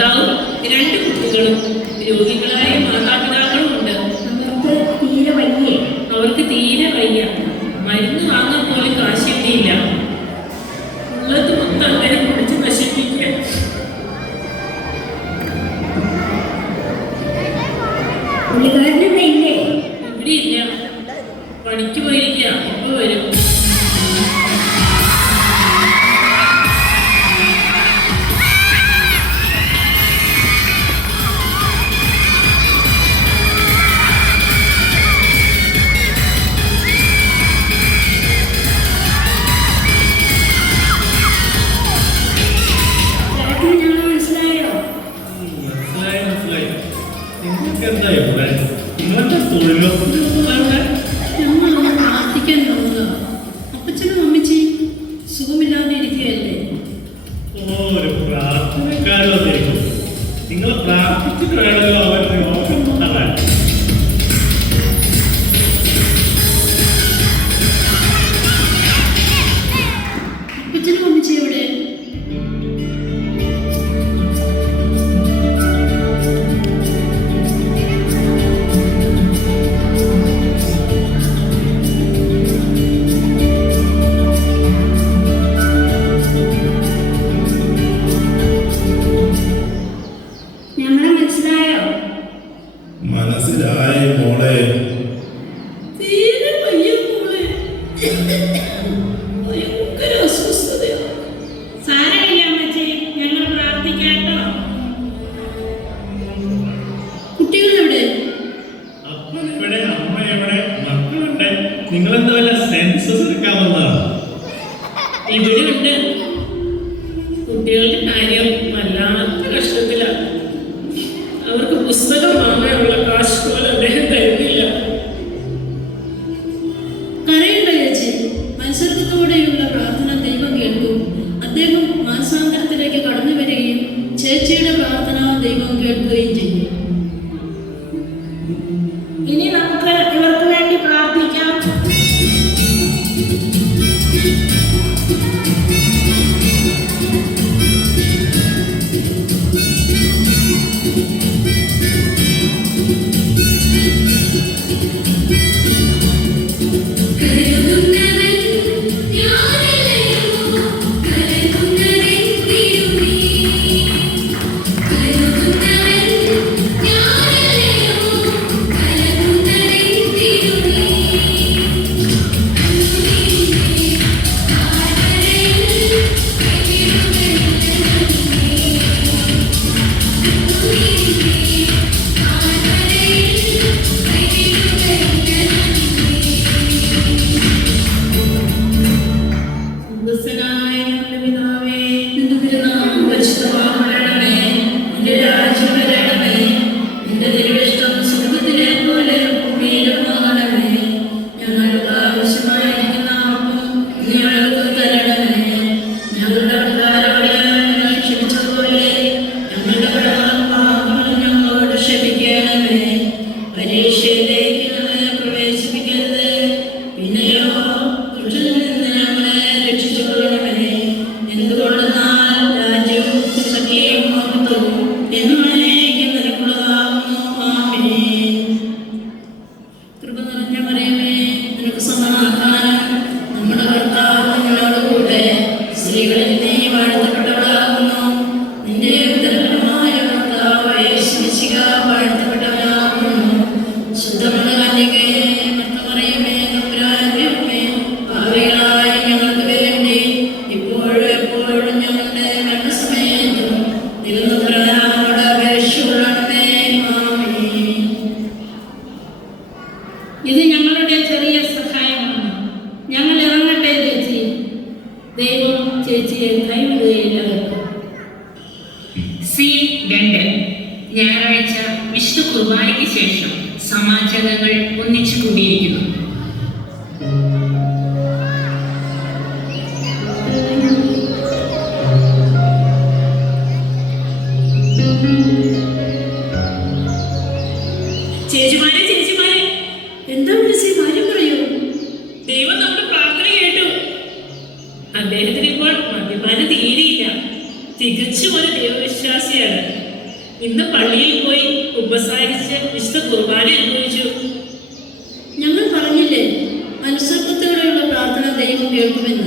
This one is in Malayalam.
ഭർത്താവും 2 കുട്ടികളും രോഗികളായ മാതാപിതാക്കളും ഉണ്ട്. അവർക്ക് തീരെ വയ്യ. മരുന്ന് വാങ്ങാൻ പോലും കാശില്ല. ഉള്ളത് മൊത്തം അദ്ദേഹം കുടിച്ച് നശിപ്പിക്കുക. ഇവിടെ ഇല്ല, പണിക്ക് പോയിരിക്കുക. ഇപ്പൊ വരും. പ്രാർത്ഥിക്കാൻ പോകുക. അപ്പച്ചനും അമ്മച്ചി സുഖമില്ലാതെ ഇരിക്കുകയല്ലേ? നിങ്ങൾ പ്രാർത്ഥിച്ചിട്ട് വേണമല്ലോ അവരുടെ രോഗം മാറാൻ. അപ്പച്ചനും അമ്മച്ചി എവിടെ? മനസ്സിലായി മോളെ. തീരെ വയ്യ മോളെ. ഭയങ്കര അസ്വസ്ഥതയാണ്. സാരമില്ല അമ്മച്ചി, ഞങ്ങൾ പ്രാർത്ഥിക്കാട്ടോ. കുട്ടികൾ എവിടെ? അപ്പൻ എവിടെ, അമ്മ എവിടെ, മക്കളുണ്ട്. നിങ്ങളെന്താ വല്ല സെൻസസ് എടുക്കാൻ വന്നതാണ്? ഇവിടെ ഉണ്ട്. കുട്ടികളുടെ കാര്യം വല്ലാത്ത കഷ്ടത്തിലാണ്. അവർക്ക് പുസ്തകം വാങ്ങാനുള്ള കാശ് പോലും അദ്ദേഹം തരുന്നില്ല. കരയുണ്ട ചേച്ചി. മത്സരത്തോടെയുള്ള പ്രാർത്ഥന ദൈവം കേൾക്കും. അദ്ദേഹം മാനസാന്തരത്തിലേക്ക് കടന്നു വരികയും ചേച്ചിയുടെ പ്രാർത്ഥന ദൈവം കേൾക്കുകയും ചെയ്യും. ഇനി നമുക്ക് ഇവർക്ക് വേണ്ടി പ്രാർത്ഥിക്കാം. ഇത് ഞങ്ങളുടെ ചെറിയ സഹായമാണ്. ഞങ്ങൾ ഇറങ്ങട്ടെ ചേച്ചി. ദൈവം ചേച്ചിയെ കൈവിടുകയില്ല. C2 ഞായറാഴ്ച വിശുദ്ധ കുർബാനയ്ക്ക് ശേഷം സമാജങ്ങൾ ഒന്നിച്ചു കൂടിയിരിക്കുന്നു. ചേച്ചിമാരെ ചേച്ചിമാരെ, എന്താ വിളിച്ച് കാര്യം പറയൂ. ദൈവം നമ്മുടെ പ്രാർത്ഥന കേട്ടു. അദ്ദേഹത്തിന് ഇപ്പോൾ മദ്യപാനം തീരെയില്ല. തികച്ചും ഒരു ദൈവവിശ്വാസിയാണ്. ഇന്ന് പള്ളിയിൽ പോയി ഉപസാരിച്ച് വിശുദ്ധ കുർബാന അനുഭവിച്ചു. ഞങ്ങൾ പറഞ്ഞില്ലേ, മനസ്സർക്കത്തോടെയുള്ള പ്രാർത്ഥന ദൈവം കേൾക്കുമെന്ന്.